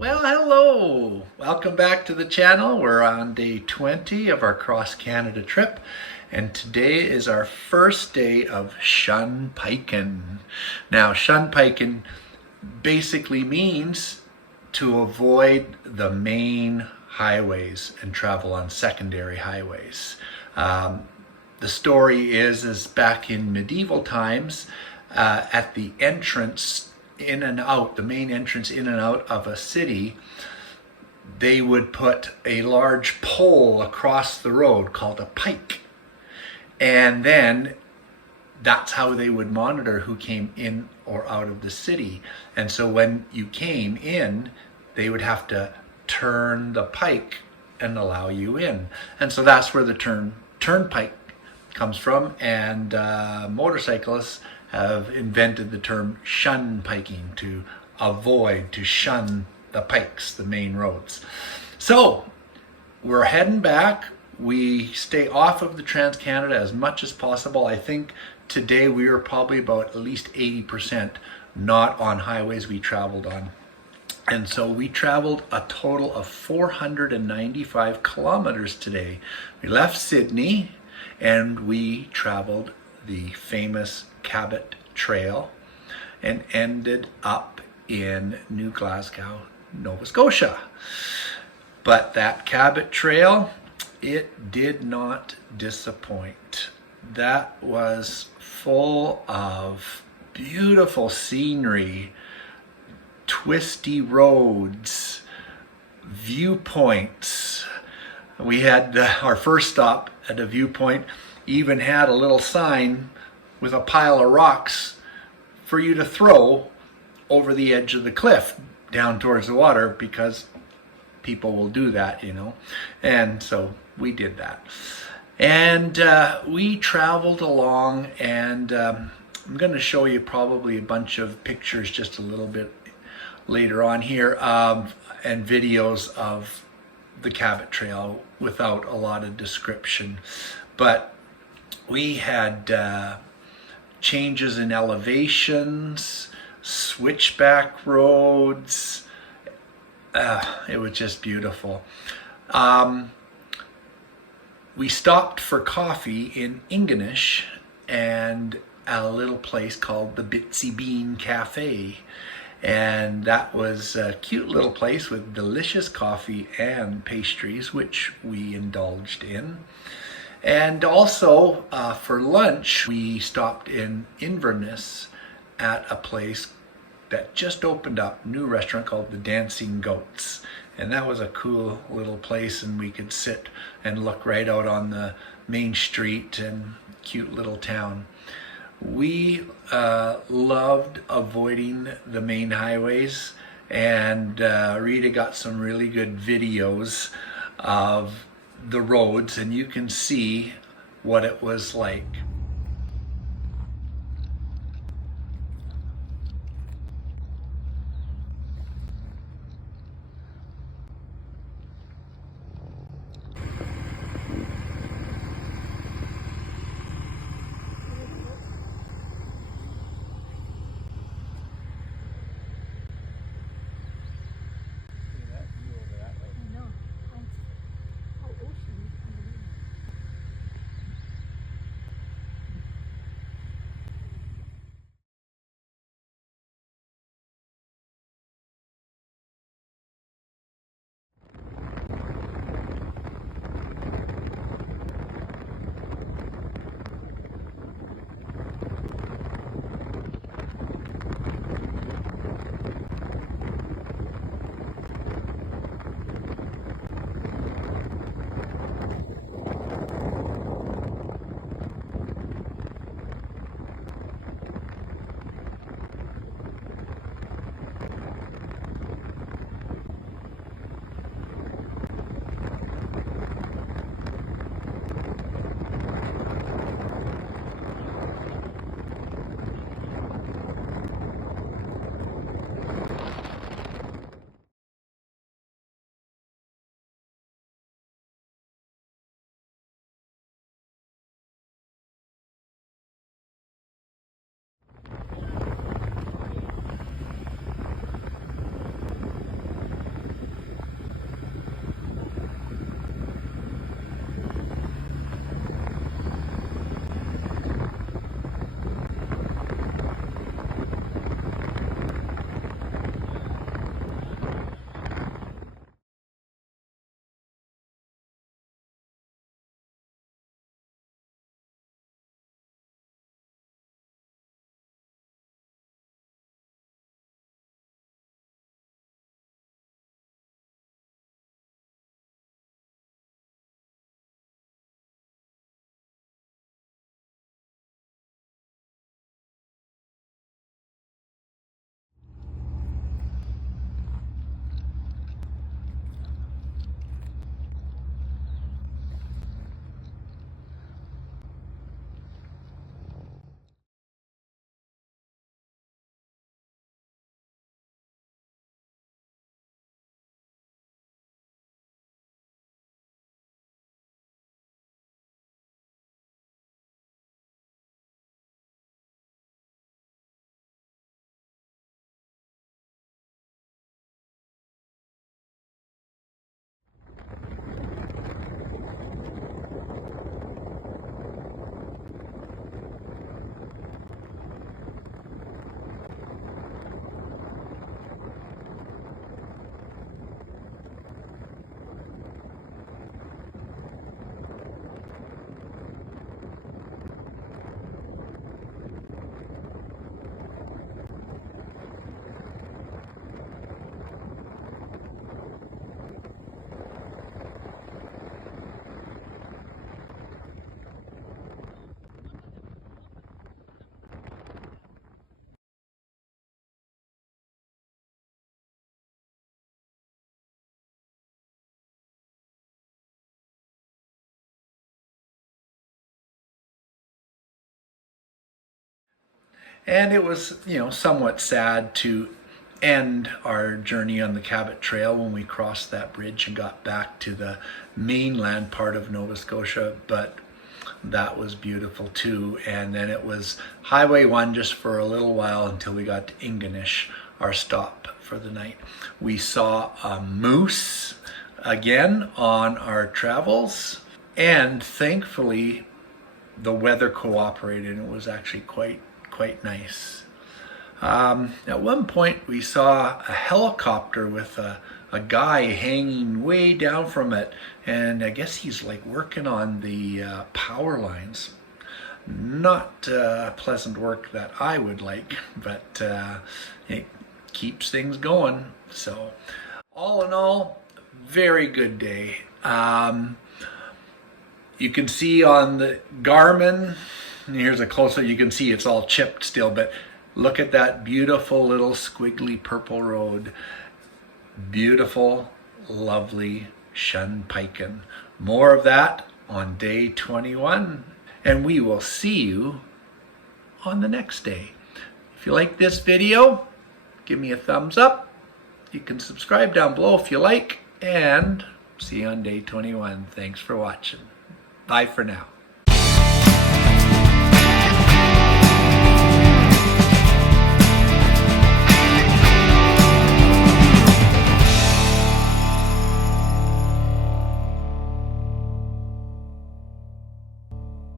Well, hello! Welcome back to the channel. We're on day 20 of our cross-Canada trip, and today is our first day of Shunpikin. Now, Shunpikin basically means to avoid the main highways and travel on secondary highways. The story is back in medieval times, at the entrance in and out, the main entrance in and out of a city, they would put a large pole across the road called a pike. And then that's how they would monitor who came in or out of the city. And so when you came in, they would have to turn the pike and allow you in. And so that's where the term turnpike comes from, and motorcyclists have invented the term shunpiking, to avoid, to shun the pikes, the main roads. So we're heading back. We stay off of the Trans-Canada as much as possible. I think today we were probably about at least 80% not on highways we traveled on. And so we traveled a total of 495 kilometers today. We left Sydney and we traveled the famous Cabot Trail and ended up in New Glasgow, Nova Scotia. But that Cabot Trail, it did not disappoint. That was full of beautiful scenery, twisty roads, viewpoints. We had our first stop at a viewpoint, even had a little sign with a pile of rocks for you to throw over the edge of the cliff down towards the water, because people will do that, you know. And so we did that. And we traveled along, and I'm going to show you probably a bunch of pictures just a little bit later on here, and videos of the Cabot Trail without a lot of description. But we had changes in elevations, switchback roads. It was just beautiful. We stopped for coffee in Ingonish and a little place called the Bitsy Bean Cafe. And that was a cute little place with delicious coffee and pastries, which we indulged in. And also for lunch, we stopped in Inverness at a place that just opened up, new restaurant called the Dancing Goats. And that was a cool little place, and we could sit and look right out on the main street and cute little town. We loved avoiding the main highways, and Rita got some really good videos of the roads, and you can see what it was like. And it was, somewhat sad to end our journey on the Cabot Trail when we crossed that bridge and got back to the mainland part of Nova Scotia, but that was beautiful too. And then it was Highway 1 just for a little while until we got to Ingonish, our stop for the night. We saw a moose again on our travels, and thankfully the weather cooperated and it was actually quite nice. At one point we saw a helicopter with a guy hanging way down from it, and I guess he's like working on the power lines. Not pleasant work that I would like, but it keeps things going. So all in all, very good day. You can see on the Garmin, here's a close-up, you can see it's all chipped still, but look at that beautiful little squiggly purple road. Beautiful, lovely Shunpikin. More of that on day 21, and we will see you on the next day. If you like this video, give me a thumbs up. You can subscribe down below if you like, and see you on day 21. Thanks for watching. Bye for now.